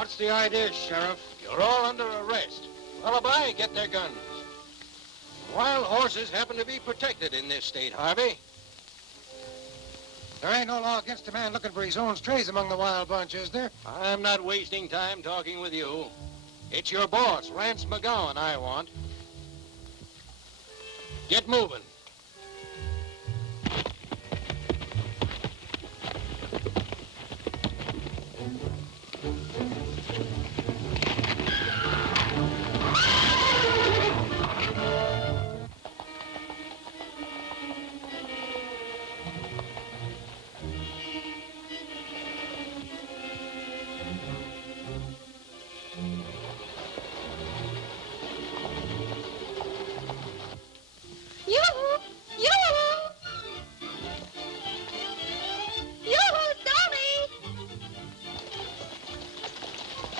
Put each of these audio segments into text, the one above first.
What's the idea, Sheriff? You're all under arrest. Alibi, get their guns. Wild horses happen to be protected in this state, Harvey. There ain't no law against a man looking for his own strays among the wild bunch, is there? I'm not wasting time talking with you. It's your boss, Rance McGowan, I want. Get moving.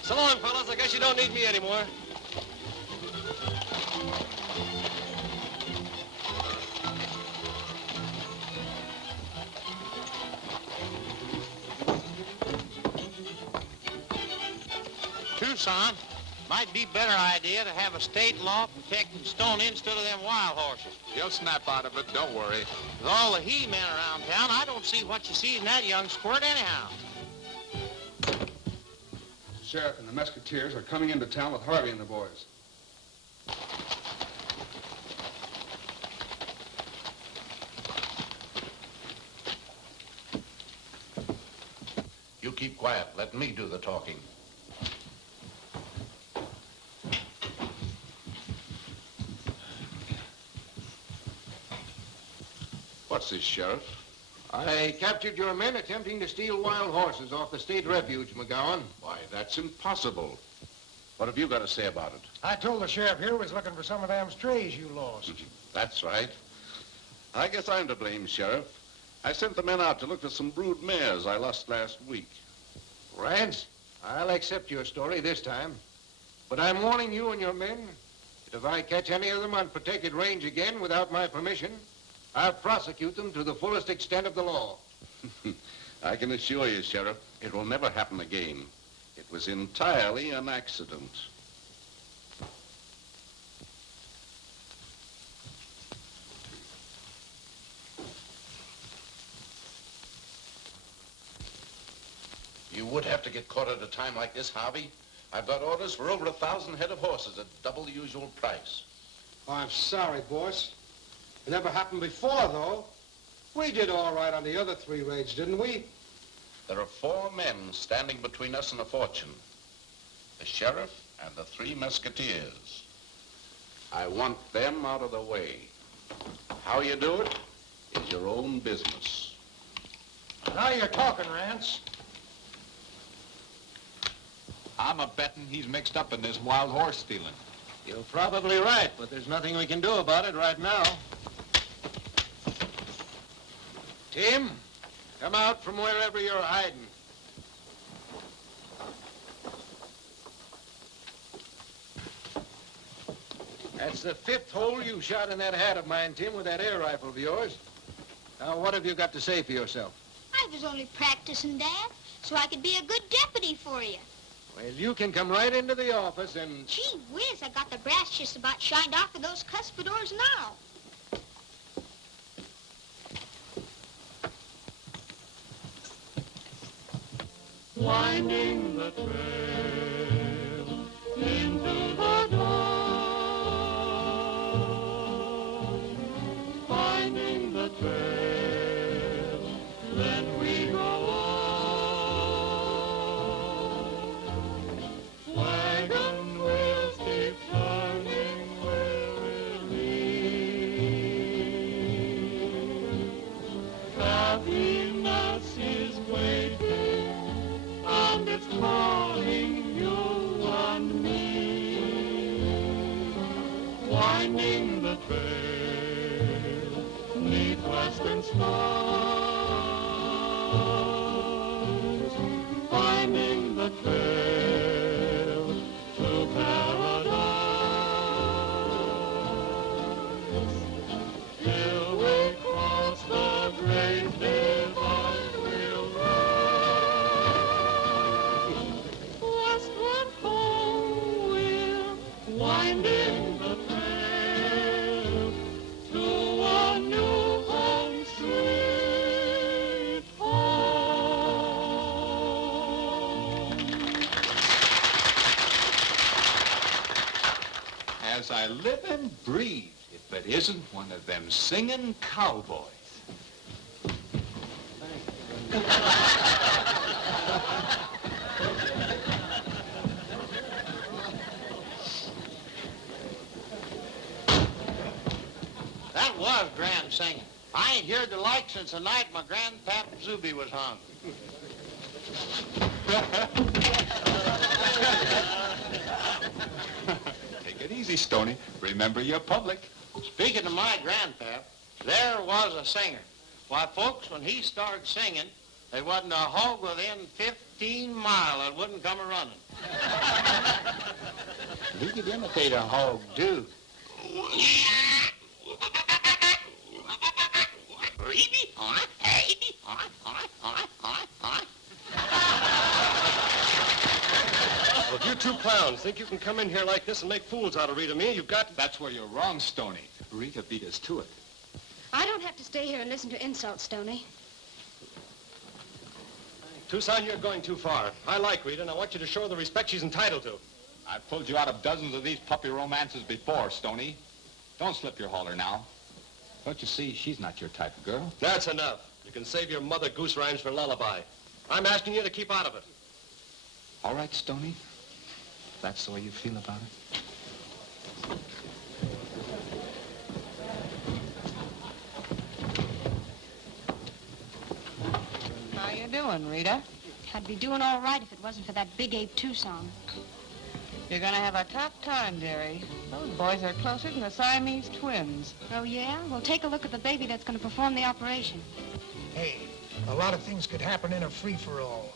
So long, fellas. I guess you don't need me anymore. Tucson, might be a better idea to have a state law protecting Stoney instead of them wild horses. He'll snap out of it, don't worry. With all the he-men around town, I don't see what you see in that young squirt anyhow. The sheriff and the musketeers are coming into town with Harvey and the boys. You keep quiet. Let me do the talking. What's this, Sheriff? I captured your men attempting to steal wild horses off the state refuge, McGowan. Why, that's impossible. What have you got to say about it? I told the sheriff here was looking for some of them strays you lost. That's right. I guess I'm to blame, Sheriff. I sent the men out to look for some brood mares I lost last week. Rance, I'll accept your story this time. But I'm warning you and your men that if I catch any of them on protected range again without my permission, I'll prosecute them to the fullest extent of the law. I can assure you, Sheriff, it will never happen again. It was entirely an accident. You would have to get caught at a time like this, Harvey. I've got orders for over 1,000 head of horses at double the usual price. Oh, I'm sorry, boss. It never happened before, though. We did all right on the other 3 raids, didn't we? There are 4 men standing between us and a fortune. The sheriff and the 3 musketeers. I want them out of the way. How you do it is your own business. Now you're talking, Rance. I'm a betting he's mixed up in this wild horse stealing. You're probably right, but there's nothing we can do about it right now. Tim, come out from wherever you're hiding. That's the 5th hole you shot in that hat of mine, Tim, with that air rifle of yours. Now, what have you got to say for yourself? I was only practicing, Dad, so I could be a good deputy for you. Well, you can come right into the office and... Gee whiz, I got the brass just about shined off of those cuspidors now. Winding the trail into the dawn, finding the trail, then we go on. Wagon wheels keep turning wearily. Happiness is waiting, and it's calling you and me, winding the trail neath western stars, finding the trail to paradise. Till we cross the great divide, we'll ride west horse I live and breathe, if it isn't one of them singing cowboys. That was grand singing. I ain't heard the like since the night my grandpap Zuby was hung. Take it easy, Stoney. Remember your public. Speaking of my grandpap, there was a singer. Why, folks, when he started singing, there wasn't a hog within 15 miles that wouldn't come a-running. He could imitate a hog, too. Well, if you two clowns think you can come in here like this and make fools out of Rita and me, you've got... That's where you're wrong, Stoney. Rita beat us to it. I don't have to stay here and listen to insults, Stoney. Tucson, you're going too far. I like Rita, and I want you to show her the respect she's entitled to. I've pulled you out of dozens of these puppy romances before, Stoney. Don't slip your holler now. Don't you see, she's not your type of girl. That's enough. You can save your mother goose rhymes for lullaby. I'm asking you to keep out of it. All right, Stoney. That's the way you feel about it. How you doing, Rita? I'd be doing all right if it wasn't for that big ape Tucson. You're gonna have a tough time, dearie. Those boys are closer than the Siamese twins. Oh, yeah? Well, take a look at the baby that's going to perform the operation. Hey, a lot of things could happen in a free-for-all.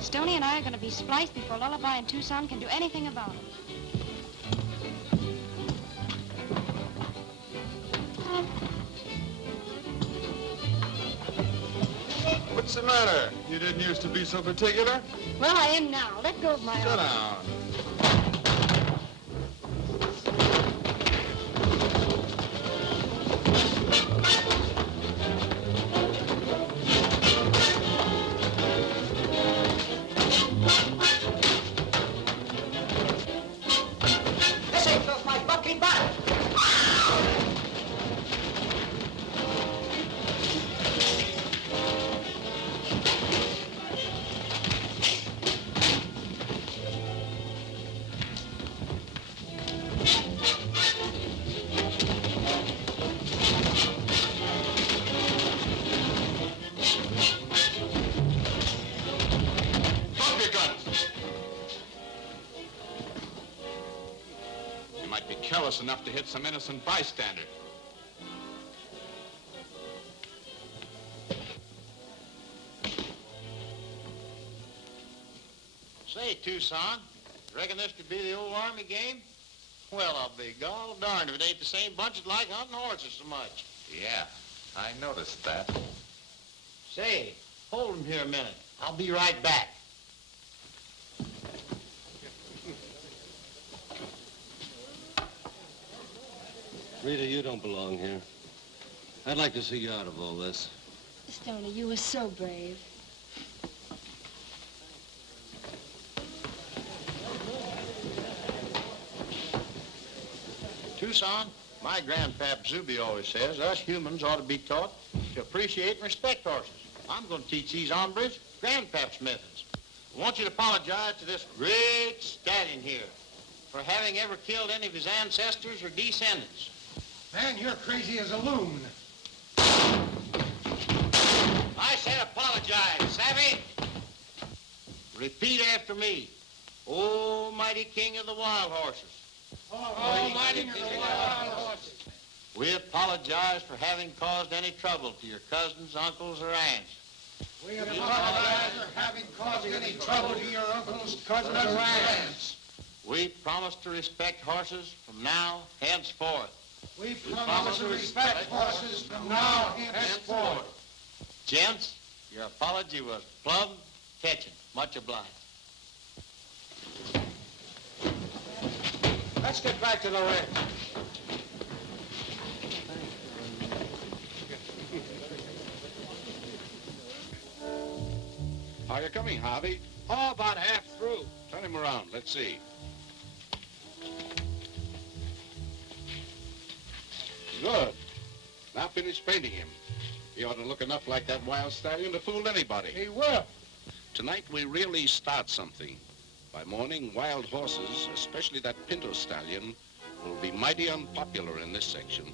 Stoney and I are going to be spliced before Lullaby and Tucson can do anything about it. What's the matter? You didn't used to be so particular? Well, I am now. Let go of my Sit arm. down. This ain't off my bucky butt. Drop your guns. You might be careless enough to hit some innocent bystander. Say, Tucson, reckon this could be the old Army game? Well, I'll be gall darned if it ain't the same bunch that like hunting horses so much. Yeah, I noticed that. Say, hold 'em here a minute. I'll be right back. Rita, you don't belong here. I'd like to see you out of all this. Stoney, you were so brave. Tucson, my grandpap Zuby always says us humans ought to be taught to appreciate and respect horses. I'm going to teach these hombres grandpap's methods. I want you to apologize to this great stallion here for having ever killed any of his ancestors or descendants. Man, you're crazy as a loon. I said apologize, savvy? Repeat after me. Oh, mighty king of the wild horses. Almighty King of the wild horses. We apologize for having caused any trouble to your cousins, uncles, or aunts. We apologize for having caused any trouble to your uncles, cousins, or aunts. We promise to respect horses from now henceforth. We promise to respect horses from now henceforth. Gents, your apology was plumb catching. Much obliged. Let's get back to the ranch. How are you coming, Harvey? Oh, about half through. Turn him around. Let's see. Good. Now finish painting him. He ought to look enough like that wild stallion to fool anybody. He will. Tonight we really start something. By morning, wild horses, especially that pinto stallion, will be mighty unpopular in this section.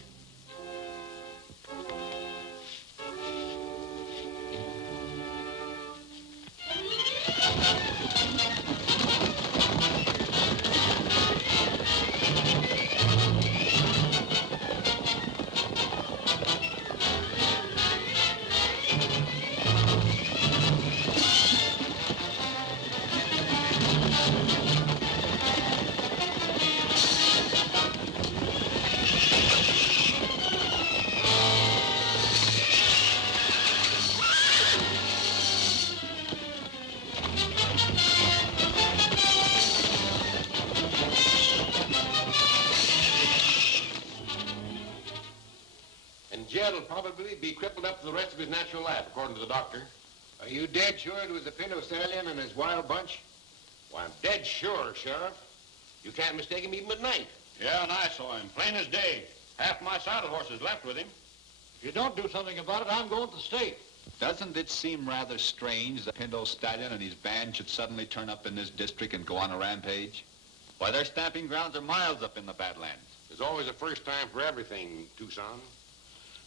Jed'll probably be crippled up for the rest of his natural life, according to the doctor. Are you dead sure it was the pinto stallion and his wild bunch? Why, I'm dead sure, Sheriff. You can't mistake him even at night. Yeah, and I saw him, plain as day. Half my saddle horses left with him. If you don't do something about it, I'm going to the state. Doesn't it seem rather strange that Pinto Stallion and his band should suddenly turn up in this district and go on a rampage? Why, their stamping grounds are miles up in the Badlands. There's always a first time for everything, Tucson.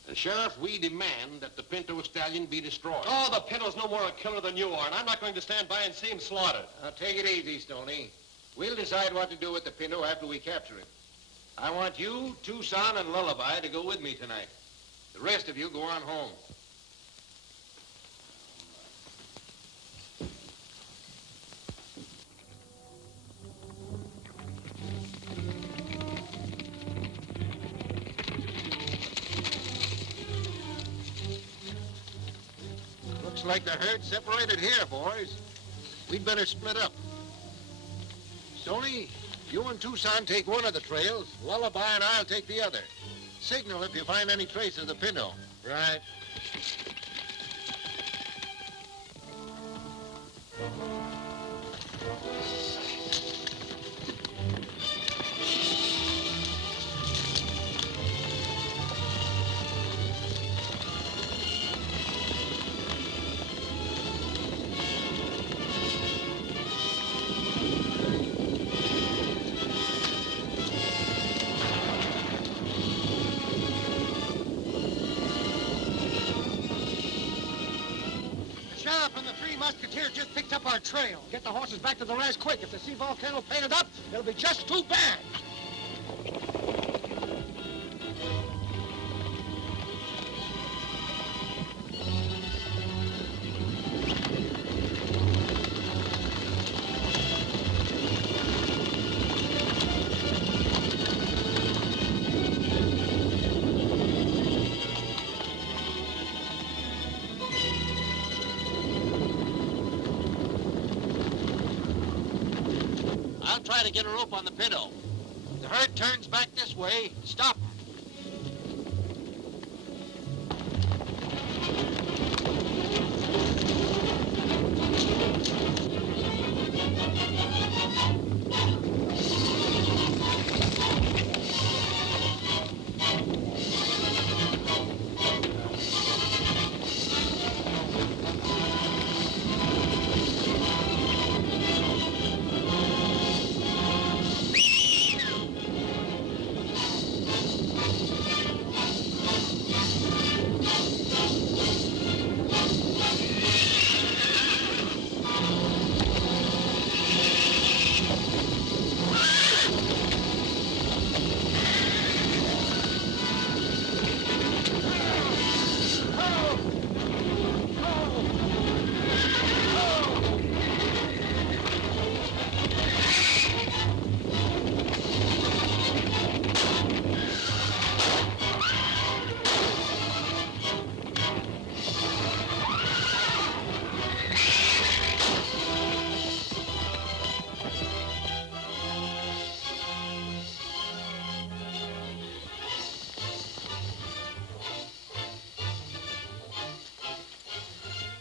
And, Sheriff, we demand that the Pinto Stallion be destroyed. Oh, the Pinto's no more a killer than you are, and I'm not going to stand by and see him slaughtered. Now, take it easy, Stoney. We'll decide what to do with the pinto after we capture him. I want you, Tucson, and Lullaby to go with me tonight. The rest of you go on home. Looks like the herd separated here, boys. We'd better split up. Stoney, you and Tucson take one of the trails. Lullaby and I'll take the other. Signal if you find any trace of the pinto. Right. Musketeers just picked up our trail. Get the horses back to the ranch quick. If they see Volcano painted up, it'll be just too bad. Try to get a rope on the pinto. If the herd turns back this way, stop 'em.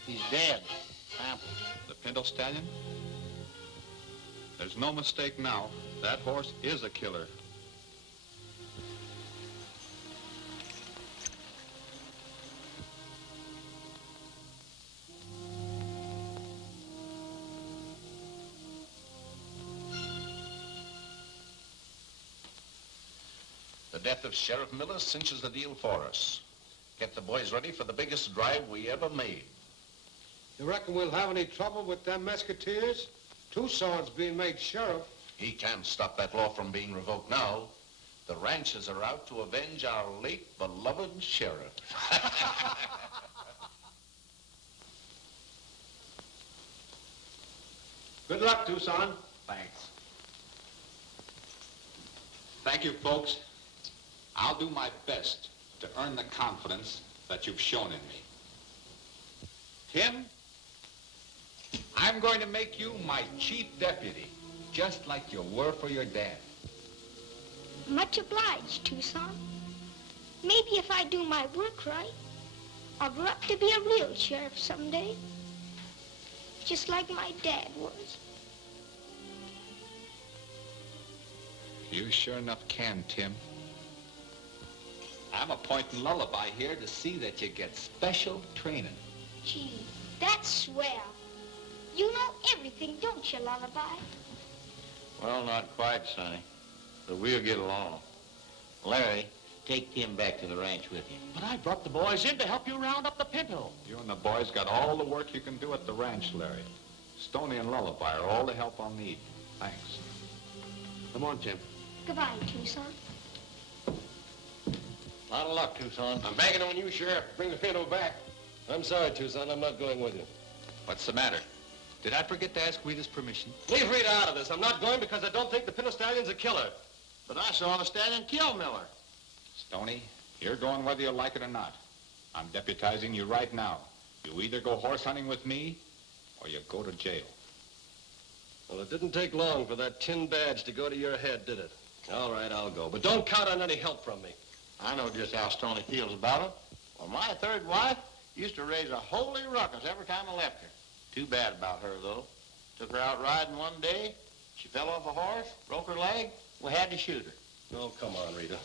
He's dead. The Pinto Stallion? There's no mistake now. That horse is a killer. The death of Sheriff Miller cinches the deal for us. Get the boys ready for the biggest drive we ever made. You reckon we'll have any trouble with them Musketeers? Tucson's being made sheriff. He can't stop that law from being revoked now. The ranchers are out to avenge our late beloved sheriff. Good luck, Tucson. Thanks. Thank you, folks. I'll do my best to earn the confidence that you've shown in me. Tim, I'm going to make you my chief deputy, just like you were for your dad. Much obliged, Tucson. Maybe if I do my work right, I'll grow up to be a real sheriff someday. Just like my dad was. You sure enough can, Tim. I'm appointing Lullaby here to see that you get special training. Gee, that's swell. You know everything, don't you, Lullaby? Well, not quite, Sonny. But we'll get along. Larry, take Tim back to the ranch with you. But I brought the boys in to help you round up the pinto. You and the boys got all the work you can do at the ranch, Larry. Stoney and Lullaby are all the help I'll need. Thanks. Come on, Tim. Goodbye, Tucson. A lot of luck, Tucson. I'm banking on you, Sheriff. Bring the pinto back. I'm sorry, Tucson. I'm not going with you. What's the matter? Did I forget to ask Rita's permission? Leave Rita out of this. I'm not going because I don't think the pinto stallion's a killer. But I saw the stallion kill Miller. Stoney, you're going whether you like it or not. I'm deputizing you right now. You either go horse hunting with me, or you go to jail. Well, it didn't take long for that tin badge to go to your head, did it? All right, I'll go. But don't count on any help from me. I know just how Stoney feels about it. Well, my third wife used to raise a holy ruckus every time I left her. Too bad about her, though. Took her out riding one day. She fell off a horse, broke her leg. We had to shoot her. Oh, come on, Rita.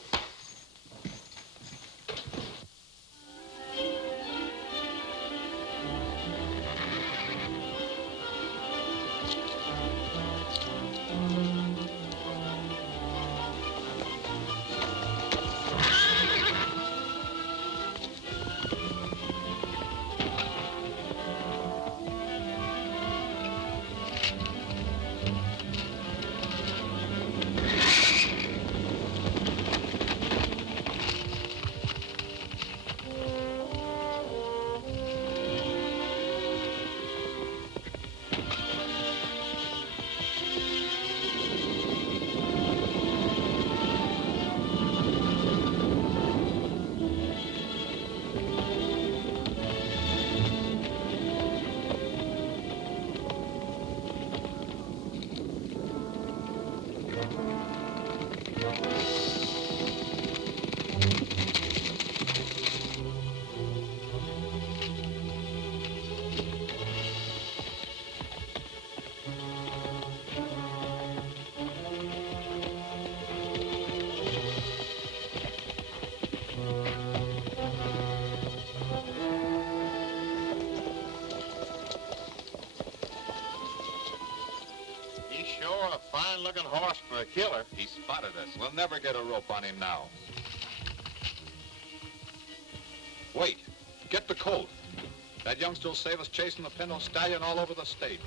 Looking horse for a killer. He spotted us. We'll never get a rope on him now. Wait. Get the colt. That youngster will save us chasing the pinto stallion all over the state.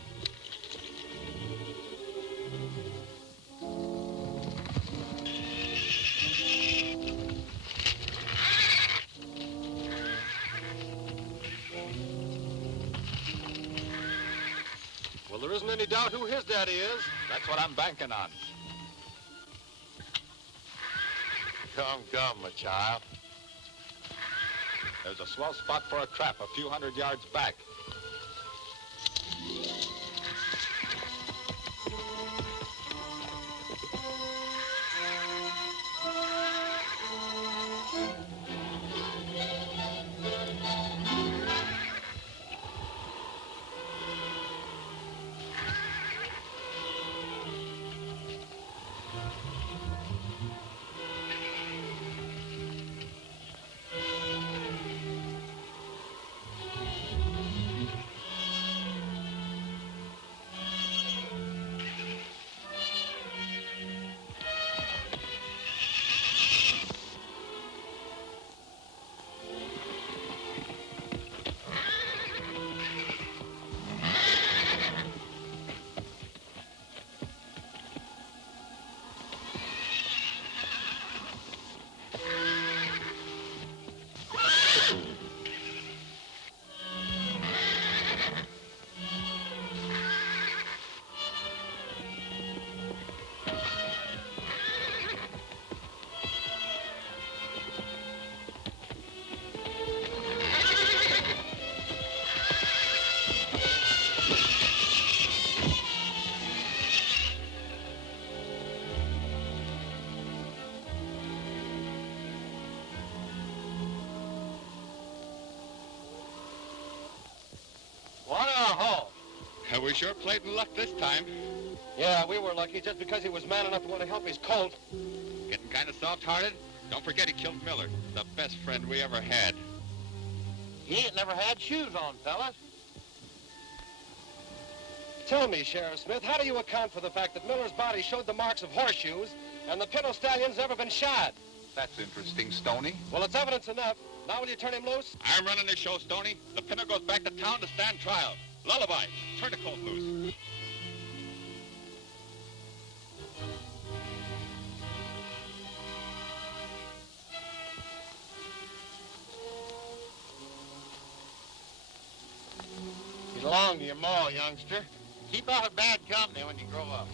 Well, there isn't any doubt who his daddy is. That's what I'm banking on. Come, my child. There's a swell spot for a trap a few hundred yards back. We sure played in luck this time. Yeah, we were lucky just because he was man enough to want to help his colt. Getting kind of soft-hearted? Don't forget he killed Miller, the best friend we ever had. He ain't never had shoes on, fellas. Tell me, Sheriff Smith, how do you account for the fact that Miller's body showed the marks of horseshoes and the Pinto Stallion's never been shod? That's interesting, Stoney. Well, it's evidence enough. Now will you turn him loose? I'm running this show, Stoney. The Pinto goes back to town to stand trial. Lullaby, turn the colt loose. Belong to your ma, youngster. Keep out of bad company when you grow up.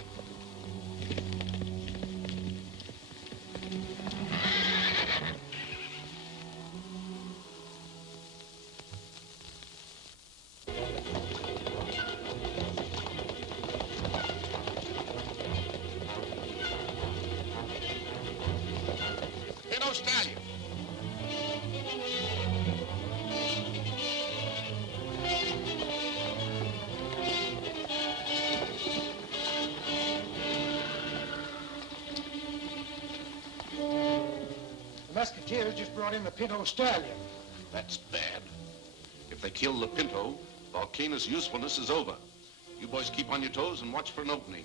Pinto Stallion. The Musketeers just brought in the Pinto Stallion. That's bad. If they kill the Pinto, Volcano's usefulness is over. You boys keep on your toes and watch for an opening.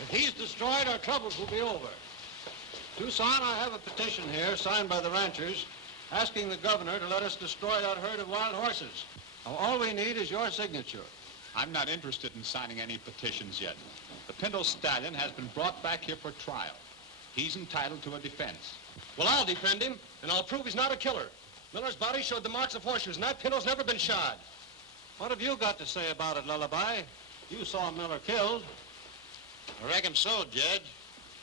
If he's destroyed, our troubles will be over. Tucson, I have a petition here signed by the ranchers asking the governor to let us destroy that herd of wild horses. Now, all we need is your signature. I'm not interested in signing any petitions yet. The Pinto Stallion has been brought back here for trial. He's entitled to a defense. Well, I'll defend him, and I'll prove he's not a killer. Miller's body showed the marks of horseshoes, and that Pinto's never been shod. What have you got to say about it, Lullaby? You saw Miller killed. I reckon so, Judge.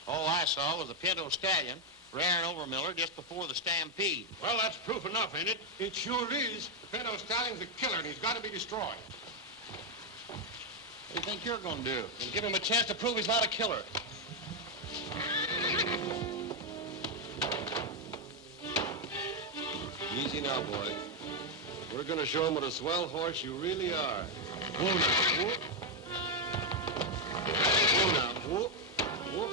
All I saw was the Pinto Stallion rearing over Miller just before the stampede. Well, that's proof enough, ain't it? It sure is. The Pinto Stallion's a killer, and he's got to be destroyed. What do you think you're going to do? And give him a chance to prove he's not a killer. Easy now, boy. We're going to show him what a swell horse you really are. Whoa now, whoop. Whoa now, whoop, whoop.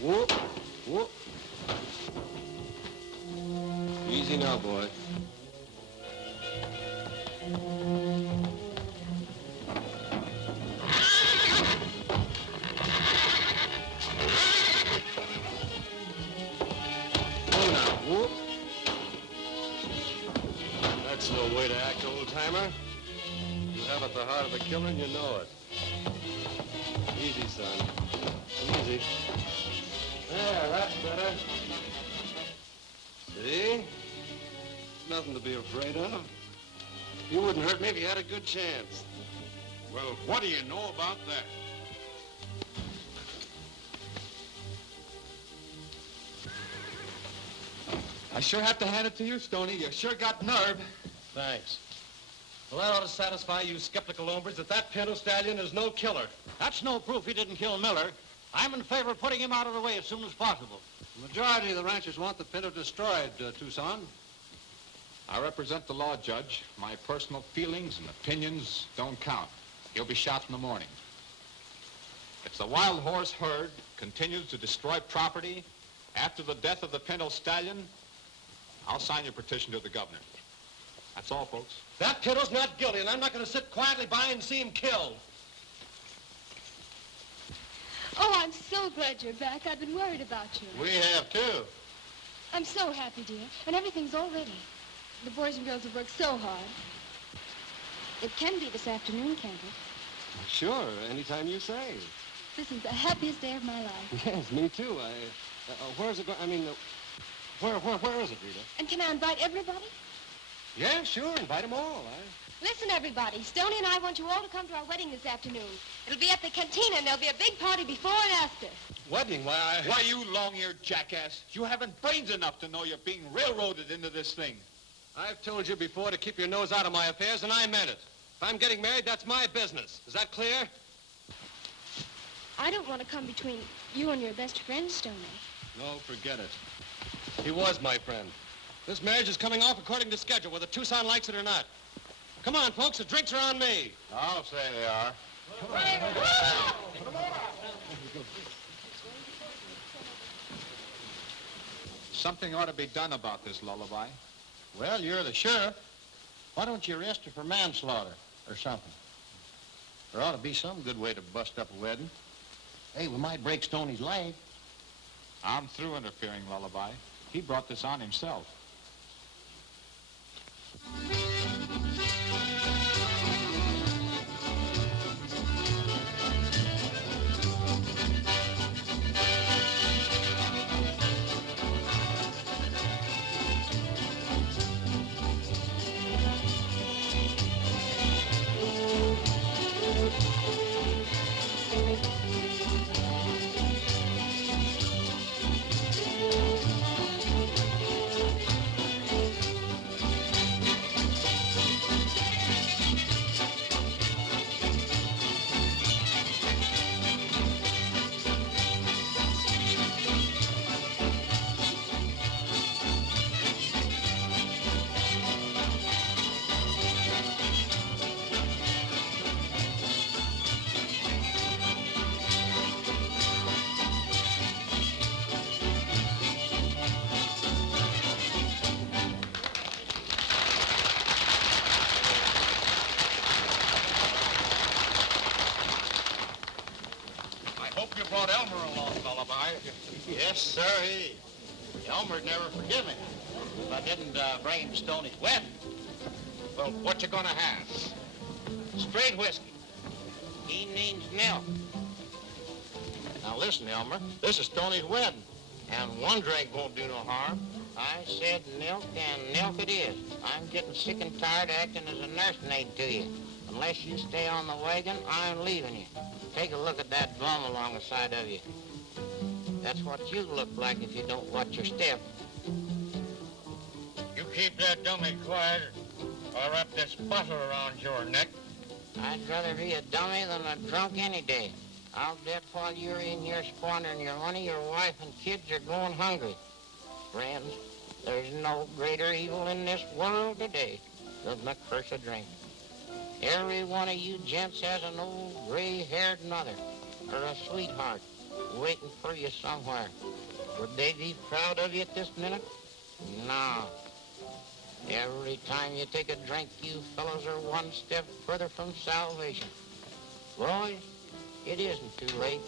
Whoop, whoop. Easy now, boy. Whoa now, whoop. That's no way to act, old-timer. You haven't the heart of a killer and you know it. Easy, son. Easy. There, that's better. See? Nothing to be afraid of. You wouldn't hurt me if you had a good chance. Well, what do you know about that? I sure have to hand it to you, Stoney. You sure got nerve. Thanks. Well, that ought to satisfy you skeptical hombres that Pinto Stallion is no killer. That's no proof he didn't kill Miller. I'm in favor of putting him out of the way as soon as possible. The majority of the ranchers want the Pinto destroyed, Tucson. I represent the law, Judge. My personal feelings and opinions don't count. He'll be shot in the morning. If the wild horse herd continues to destroy property after the death of the Pinto Stallion, I'll sign your petition to the governor. That's all, folks. That Pinto's not guilty, and I'm not going to sit quietly by and see him killed. Oh, I'm so glad you're back. I've been worried about you. We have, too. I'm so happy, dear. And everything's all ready. The boys and girls have worked so hard. It can be this afternoon, can't it? Sure, anytime you say. This is the happiest day of my life. Yes, me too. Where's it going? I mean, where is it, Rita? And can I invite everybody? Yeah, sure. Invite them all. Listen, everybody. Stoney and I want you all to come to our wedding this afternoon. It'll be at the cantina, and there'll be a big party before and after. Wedding? Why, Why, you long-eared jackass. You haven't brains enough to know you're being railroaded into this thing. I've told you before to keep your nose out of my affairs, and I meant it. If I'm getting married, that's my business. Is that clear? I don't want to come between you and your best friend, Stoney. No, forget it. He was my friend. This marriage is coming off according to schedule, whether Tucson likes it or not. Come on, folks, the drinks are on me. I'll say they are. Something ought to be done about this, Lullaby. Well, you're the sheriff. Why don't you arrest her for manslaughter or something? There ought to be some good way to bust up a wedding. Hey, we might break Stoney's leg. I'm through interfering, Lullaby. He brought this on himself. Yes, sir. Elmer'd never forgive me if I didn't bring him to Stoney's wedding. Well, what you gonna have? Straight whiskey. He needs milk. Now listen, Elmer, this is Stoney's wedding, and one drink won't do no harm. I said milk, and milk it is. I'm getting sick and tired of acting as a nursemaid to you. Unless you stay on the wagon, I'm leaving you. Take a look at that bum along the side of you. That's what you look like if you don't watch your step. You keep that dummy quiet, or I'll wrap this bottle around your neck. I'd rather be a dummy than a drunk any day. I'll bet while you're in here squandering your money, your wife and kids are going hungry. Friends, there's no greater evil in this world today than the curse of drink. Every one of you gents has an old gray-haired mother or a sweetheart waiting for you somewhere. Would they be proud of you at this minute? No. Every time you take a drink, you fellows are one step further from salvation. Boys, it isn't too late.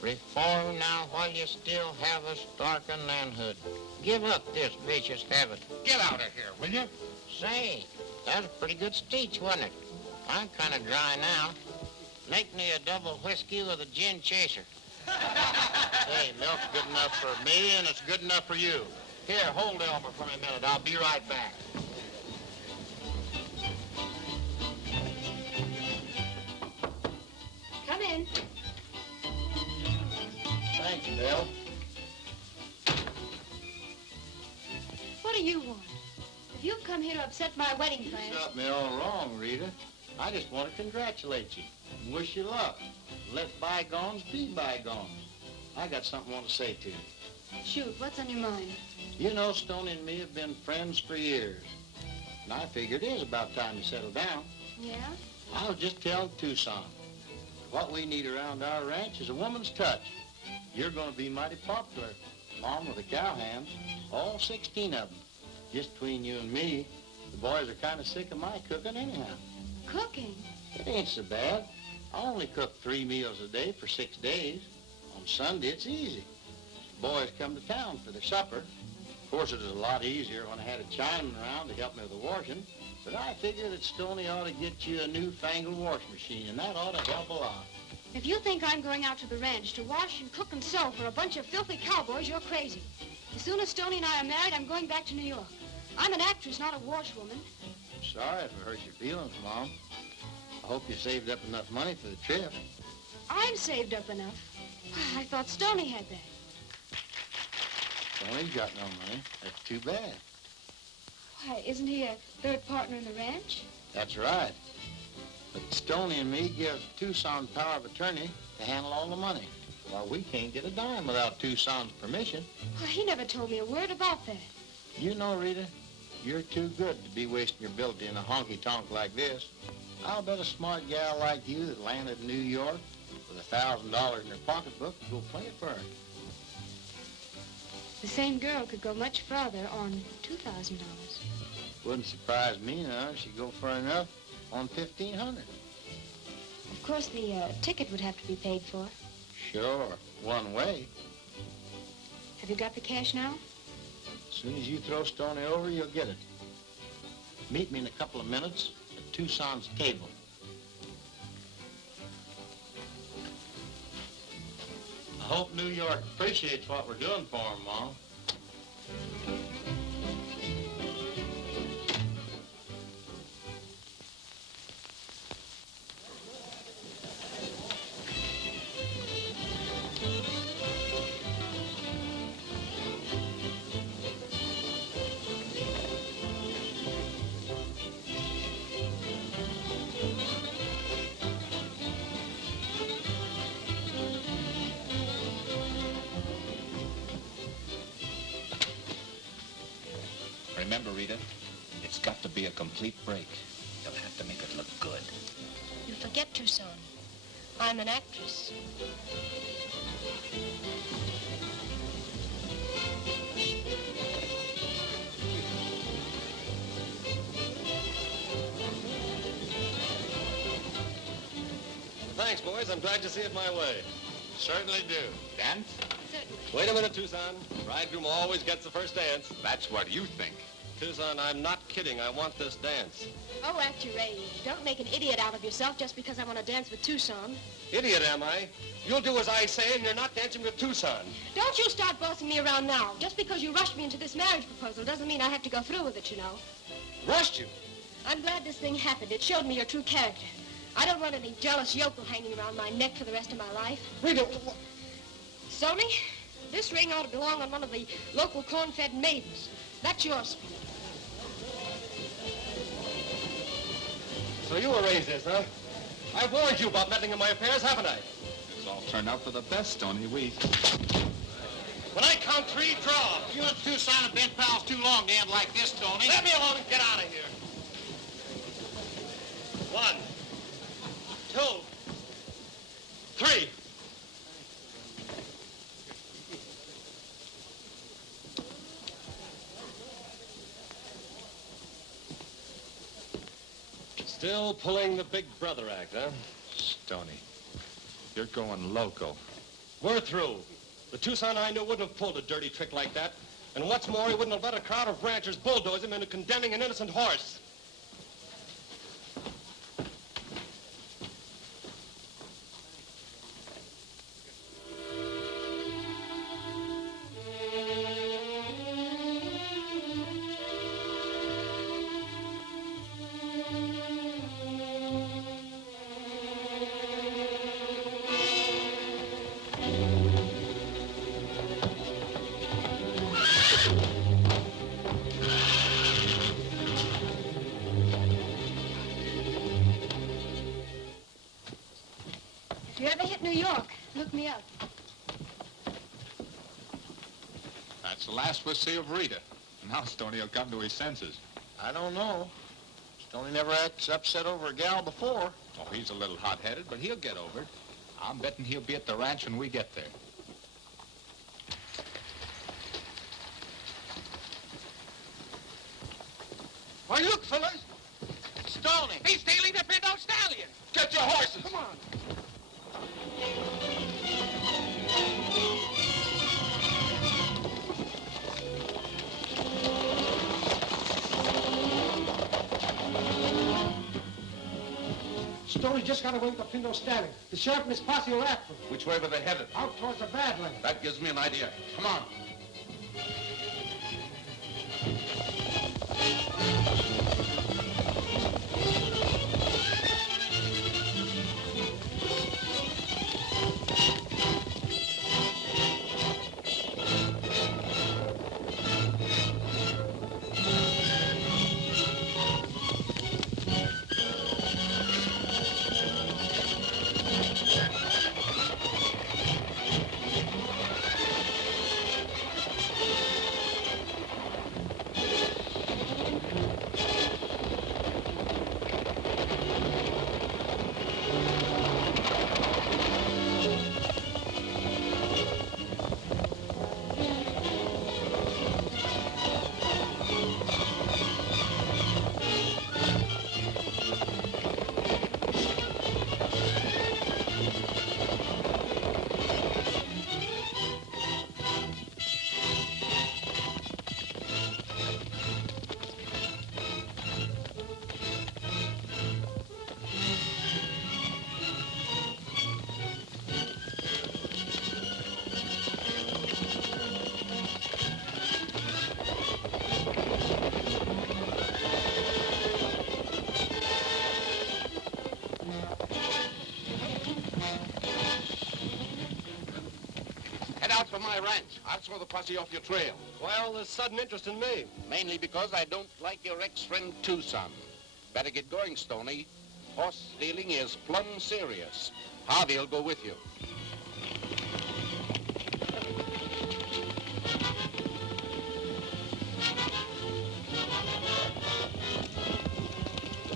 Reform now while you still have a stark of manhood. Give up this vicious habit. Get out of here, will you? Say, that was a pretty good speech, wasn't it? I'm kind of dry now. Make me a double whiskey with a gin chaser. Hey, milk's good enough for me, and it's good enough for you. Here, hold Elmer for a minute. I'll be right back. Come in. Thanks, Bill. What do you want? If you've come here to upset my wedding You plans... got me all wrong, Rita. I just want to congratulate you and wish you luck. Let bygones be bygones. I got something I want to say to you. Shoot, what's on your mind? You know, Stoney and me have been friends for years. And I figured it is about time you settle down. Yeah? I was just telling Tucson. What we need around our ranch is a woman's touch. You're going to be mighty popular, along with the cowhands, all 16 of them. Just between you and me, the boys are kind of sick of my cooking anyhow. Cooking? It ain't so bad. I only cook 3 meals a day for 6 days. On Sunday, it's easy. The boys come to town for their supper. Of course, it was a lot easier when I had a Chinaman around to help me with the washing, but I figure that Stoney ought to get you a newfangled wash machine, and that ought to help a lot. If you think I'm going out to the ranch to wash and cook and sew for a bunch of filthy cowboys, you're crazy. As soon as Stoney and I are married, I'm going back to New York. I'm an actress, not a washwoman. Sorry if it hurts your feelings, Mom. I hope you saved up enough money for the trip. I've saved up enough. I thought Stoney had that. Stoney's got no money. That's too bad. Why, isn't he a third partner in the ranch? That's right. But Stoney and me give Tucson power of attorney to handle all the money. Well, we can't get a dime without Tucson's permission. Well, he never told me a word about that. You know, Rita, you're too good to be wasting your ability in a honky-tonk like this. I'll bet a smart gal like you that landed in New York with $1,000 in her pocketbook will go plenty far. The same girl could go much farther on $2,000. Wouldn't surprise me none if she'd go far enough on $1,500. Of course, the ticket would have to be paid for. Sure, one way. Have you got the cash now? As soon as you throw Stoney over, you'll get it. Meet me in a couple of minutes at Tucson's table. I hope New York appreciates what we're doing for them, Mom. Remember, Rita, it's got to be a complete break. You'll have to make it look good. You forget, Tucson. I'm an actress. Thanks, boys. I'm glad you see it my way. Certainly do. Dance? Certainly. Wait a minute, Tucson. Bridegroom always gets the first dance. That's what you think. Tucson, I'm not kidding. I want this dance. Oh, act your age. Don't make an idiot out of yourself just because I want to dance with Tucson. Idiot, am I? You'll do as I say, and you're not dancing with Tucson. Don't you start bossing me around now. Just because you rushed me into this marriage proposal doesn't mean I have to go through with it, you know. Rushed you? I'm glad this thing happened. It showed me your true character. I don't want any jealous yokel hanging around my neck for the rest of my life. Rita, Stony, this ring ought to belong on one of the local corn-fed maidens. That's yours. So you arranged this, huh? I've warned you about meddling in my affairs, haven't I? It's all turned out for the best, Stoney. When I count three, draw. You and Tucson have been pals too long to end like this, Stoney. Let me alone and get out of here. 1, 2, 3. Still pulling the big brother act, huh? Stoney, you're going loco. We're through. The Tucson I knew wouldn't have pulled a dirty trick like that. And what's more, he wouldn't have let a crowd of ranchers bulldoze him into condemning an innocent horse. If you ever hit New York, look me up. That's the last we'll see of Rita. Now Stoney will come to his senses. I don't know. Stoney never acts upset over a gal before. Oh, he's a little hot-headed, but he'll get over it. I'm betting he'll be at the ranch when we get there. Why, look, fellas. Stoney! He's stealing the Pinto Stallion. Get your horses. Come on. Stoney just got away with the Pinto Stallion. The sheriff and his posse are after him. Which way were they headed? Out towards the Badlands. That gives me an idea. Come on. ranch. I'd throw the posse off your trail. Why all this sudden interest in me? Mainly because I don't like your ex-friend Tucson. Better get going, Stoney. Horse stealing is plumb serious. Harvey'll go with you.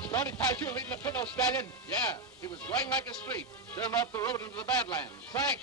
Stoney tied you leading the pinto stallion? Yeah, he was going like a streak. Turned off the road into the Badlands. Thanks.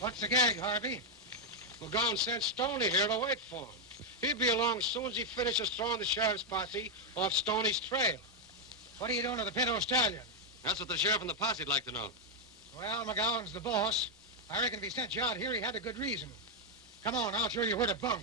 What's the gag, Harvey? McGowan sent Stoney here to wait for him. He'll be along as soon as he finishes throwing the sheriff's posse off Stoney's trail. What are you doing to the Pinto Stallion? That's what the sheriff and the posse'd like to know. Well, McGowan's the boss. I reckon if he sent you out here, he had a good reason. Come on, I'll show you where to bunk.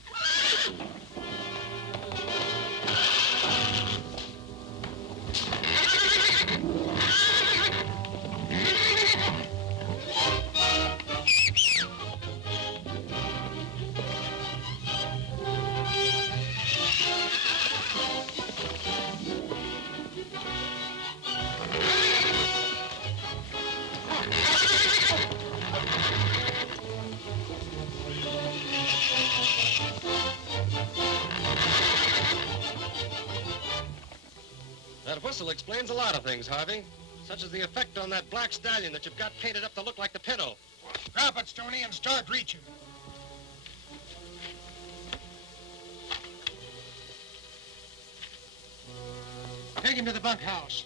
That whistle explains a lot of things, Harvey. Such as the effect on that black stallion that you've got painted up to look like the pinto. Drop it, Stoney, and start reaching. Take him to the bunkhouse.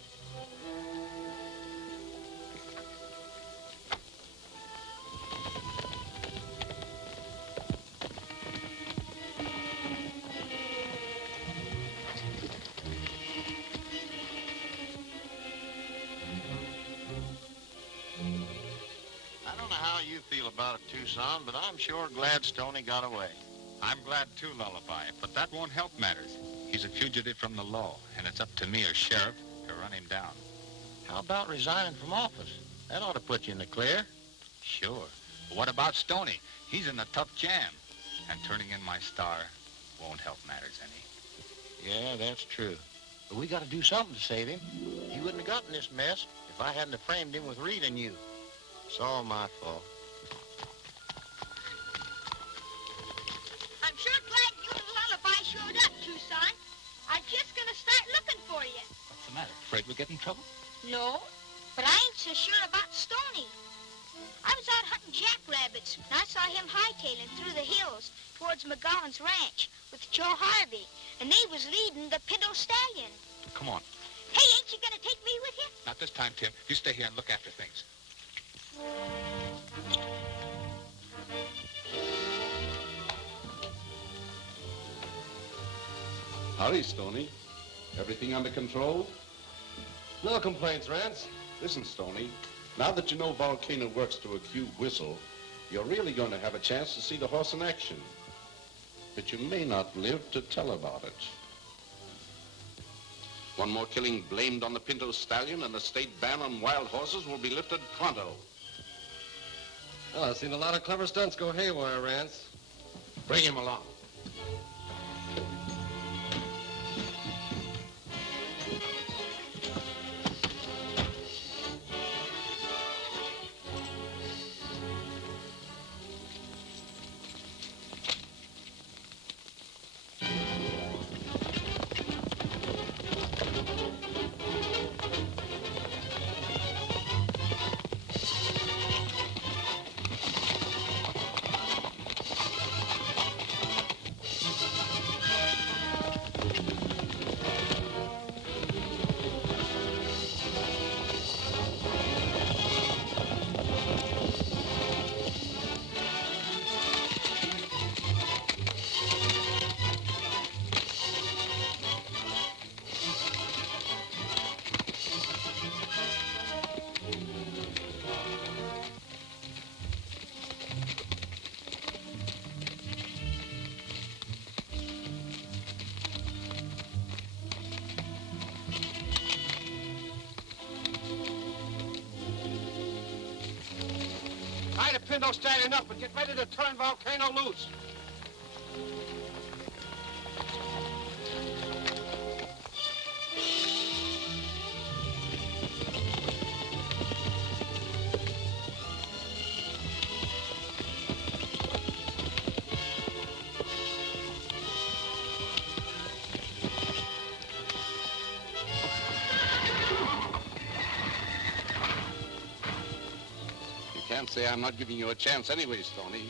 I don't know how you feel about it, Tucson, but I'm sure glad Stoney got away. I'm glad too, Lullaby, but that won't help matters. He's a fugitive from the law, and it's up to me as sheriff to run him down. How about resigning from office? That ought to put you in the clear. Sure. But what about Stoney? He's in a tough jam, and turning in my star won't help matters any. Yeah, that's true. But we got to do something to save him. He wouldn't have gotten this mess if I hadn't have framed him with Rita and you. It's all my fault. I'm sure glad you and Lullaby showed up, Tucson. I'm just gonna start looking for you. What's the matter? Afraid we'll get in trouble? No, but I ain't so sure about Stoney. I was out hunting jackrabbits, and I saw him hightailing through the hills towards McGowan's ranch with Joe Harvey, and they was leading the Pinto Stallion. Come on. Hey, ain't you gonna take me with you? Not this time, Tim. You stay here and look after things. Howdy, Stoney. Everything under control? No complaints, Rance. Listen, Stoney, now that you know Volcano works to a cube whistle, you're really going to have a chance to see the horse in action. But you may not live to tell about it. One more killing blamed on the Pinto Stallion and the state ban on wild horses will be lifted pronto. Well, I've seen a lot of clever stunts go haywire, Rance. Bring him along. Pinto Stallion up and get ready to turn Volcano loose. Can't say I'm not giving you a chance anyway, Stoney.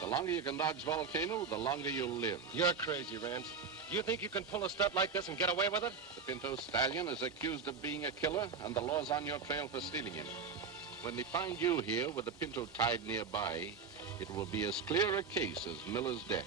The longer you can dodge Volcano, the longer you'll live. You're crazy, Rance. You think you can pull a stunt like this and get away with it? The Pinto Stallion is accused of being a killer, and the law's on your trail for stealing him. When they find you here with the Pinto tied nearby, it will be as clear a case as Miller's death.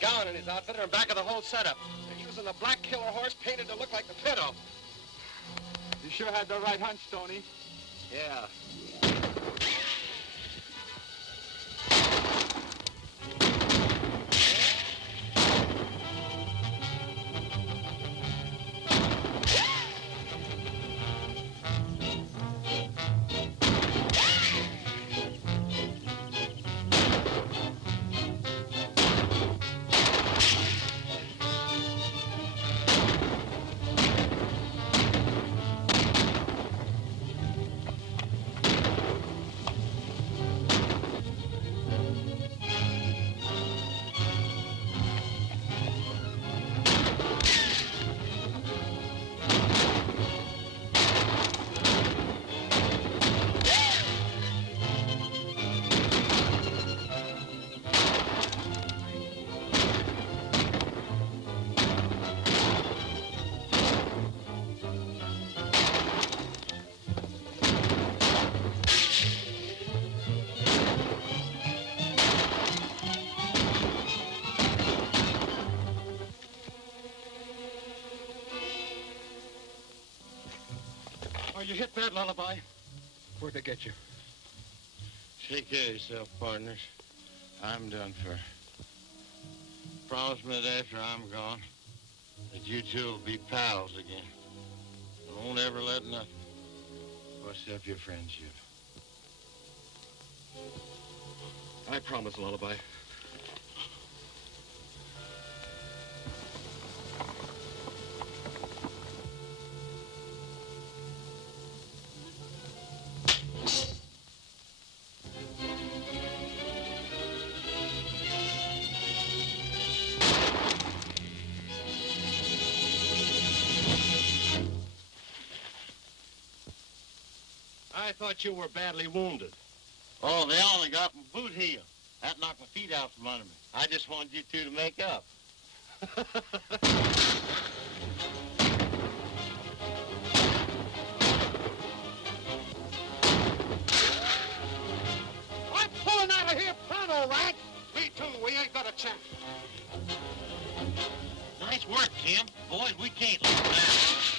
McGowan and his outfit are in back of the whole setup. They're using the black killer horse painted to look like the Pinto. You sure had the right hunch, Stoney. Yeah. Oh, you hit that lullaby? Where'd they get you? Take care of yourself, partners. I'm done for. Promise me that after I'm gone, that you two will be pals again. I won't ever let nothing bust up your friendship. I promise, Lullaby. I thought you were badly wounded. Oh, they only got my boot heel. That knocked my feet out from under me. I just wanted you two to make up. I'm pulling out of here pronto, Wright. Me too. We ain't got a chance. Nice work, Tim. Boys, we can't lose now.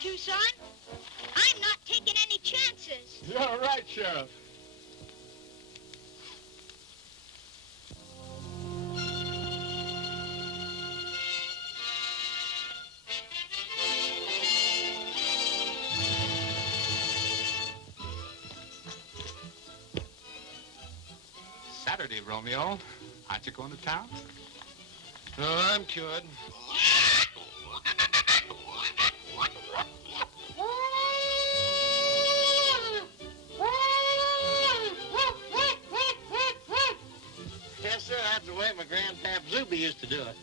Tucson. I'm not taking any chances. You're right, Sheriff. Saturday, Romeo. Aren't you going to town? No, I'm cured. Yes, sir. That's the way my grandpap Zuby used to do it.